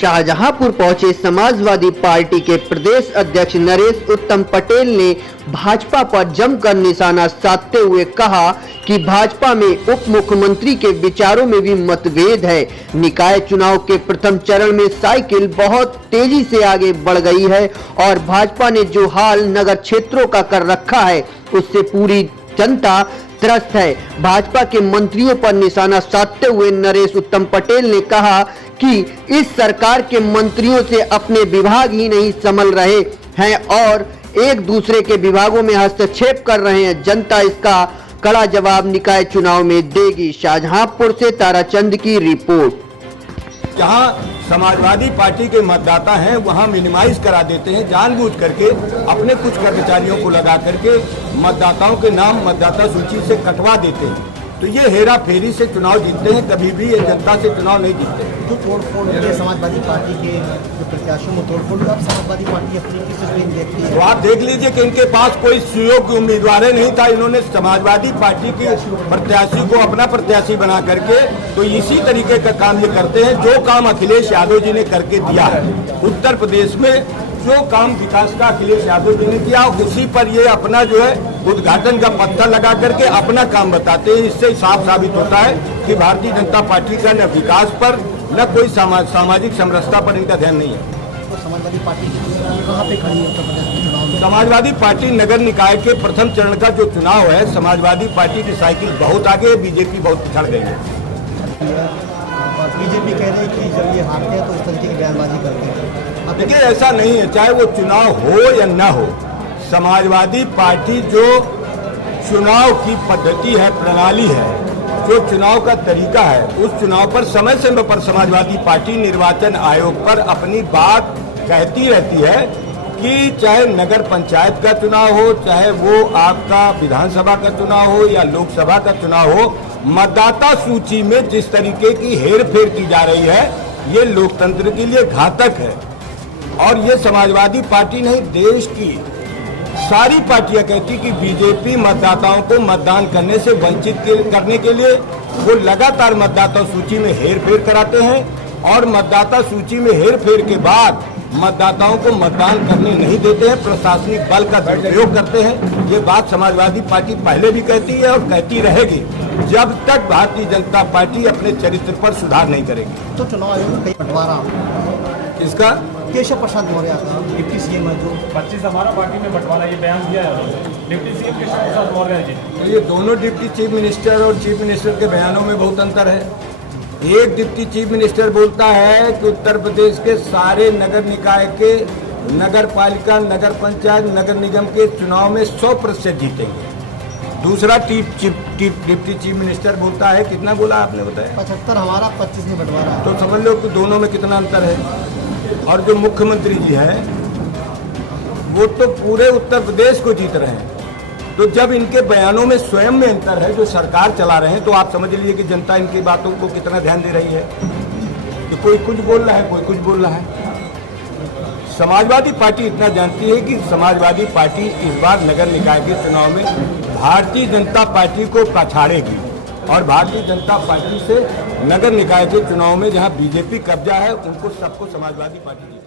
शाहजहांपुर पहुंचे समाजवादी पार्टी के प्रदेश अध्यक्ष नरेश उत्तम पटेल ने भाजपा पर जमकर निशाना साधते हुए कहा कि भाजपा में उप मुख्यमंत्री के विचारों में भी मतभेद है। निकाय चुनाव के प्रथम चरण में साइकिल बहुत तेजी से आगे बढ़ गई है और भाजपा ने जो हाल नगर क्षेत्रों का कर रखा है उससे पूरी जनता त्रस्त है। भाजपा के मंत्रियों पर निशाना साधते हुए नरेश उत्तम पटेल ने कहा कि इस सरकार के मंत्रियों से अपने विभाग ही नहीं संभल रहे हैं और एक दूसरे के विभागों में हस्तक्षेप कर रहे हैं। जनता इसका कड़ा जवाब निकाय चुनाव में देगी। शाहजहांपुर से ताराचंद की रिपोर्ट। जहां समाजवादी पार्टी के मतदाता हैं वहां मिनिमाइज करा देते हैं, जानबूझ करके अपने कुछ कर्मचारियों को लगा करके मतदाताओं के नाम मतदाता सूची से कटवा देते हैं। तो ये हेरा फेरी से चुनाव जीतते हैं, कभी भी ये जनता से चुनाव नहीं जीतते। जो तोड़फोड़ के समाजवादी पार्टी के जो प्रत्याशियों में तोड़फोड़ अब समाजवादी पार्टी अपनी किस स्थिति देखती है? तो आप देख लीजिए कि इनके पास कोई सुयोग्य उम्मीदवार नहीं था, इन्होंने समाजवादी पार्टी के प्रत्याशी को अपना प्रत्याशी बना करके तो इसी तरीके का काम ये करते हैं जो काम अखिलेश यादव जी ने करके दिया है। उत्तर प्रदेश में जो काम विकास का अखिलेश यादव जी ने किया उसी पर ये अपना जो है उद्घाटन का पत्थर लगा करके अपना काम बताते हैं। इससे साफ साबित होता है कि भारतीय जनता पार्टी का न विकास पर न कोई सामाजिक समरसता पर इनका ध्यान नहीं है। तो समाजवादी पार्टी कहाँ पे खड़ी है उत्तर प्रदेश में चुनाव में? समाजवादी पार्टी नगर निकाय के प्रथम चरण का जो चुनाव है, समाजवादी पार्टी की साइकिल बहुत आगे, बीजेपी बहुत पिछड़ गई है। और बीजेपी कह रही है कि जब ये हारते हैं तो इस तरीके की बयानबाजी करते हैं। देखिए ऐसा नहीं है, चाहे वो चुनाव हो या न हो, समाजवादी पार्टी जो चुनाव की पद्धति है, प्रणाली है, जो चुनाव का तरीका है, उस चुनाव पर समय समय पर समाजवादी पार्टी निर्वाचन आयोग पर अपनी बात कहती रहती है कि चाहे नगर पंचायत का चुनाव हो, चाहे वो आपका विधानसभा का चुनाव हो या लोकसभा का चुनाव हो, मतदाता सूची में जिस तरीके की हेरफेर की जा रही है ये लोकतंत्र के लिए घातक है। और ये समाजवादी पार्टी नहीं, देश की सारी पार्टियां कहती कि बीजेपी मतदाताओं को मतदान करने से वंचित करने के लिए वो लगातार मतदाता सूची में हेरफेर कराते हैं और मतदाता सूची में हेरफेर के बाद मतदाताओं को मतदान करने नहीं देते हैं, प्रशासनिक बल का दुरुपयोग करते हैं। ये बात समाजवादी पार्टी पहले भी कहती है और कहती रहेगी जब तक भारतीय जनता पार्टी अपने चरित्र पर सुधार नहीं करेगी। तो चुनाव आयोग में कई बंटवारा इसका केशव प्रसाद मौर्य का डिप्टी सीएम है जो 25 हमारा पार्टी में बंटवारा, ये बयान दिया है डिप्टी सीएम केशव प्रसाद मौर्य जी। तो ये दोनों डिप्टी चीफ मिनिस्टर और चीफ मिनिस्टर के बयानों में बहुत अंतर है। एक डिप्टी चीफ मिनिस्टर बोलता है कि उत्तर प्रदेश के सारे नगर निकाय के नगर पालिका, नगर पंचायत, नगर निगम के चुनाव में 100% जीतेंगे। दूसरा डिप्टी चीफ मिनिस्टर बोलता है, कितना बोला आपने बताया? 75 हमारा, 25 में बंटवारा है। तो समझ लो कि दोनों में कितना अंतर है। और जो मुख्यमंत्री जी हैं वो तो पूरे उत्तर प्रदेश को जीत रहे हैं। तो जब इनके बयानों में स्वयं में अंतर है, जो सरकार चला रहे हैं, तो आप समझ लीजिए कि जनता इनकी बातों को कितना ध्यान दे रही है। कि कोई कुछ बोल रहा है, कोई कुछ बोल रहा है। समाजवादी पार्टी इतना जानती है कि समाजवादी पार्टी इस बार नगर निकाय के चुनाव में भारतीय जनता पार्टी को पछाड़ेगी और भारतीय जनता पार्टी से नगर निकाय के चुनाव में जहां बीजेपी कब्जा है उनको सबको समाजवादी पार्टी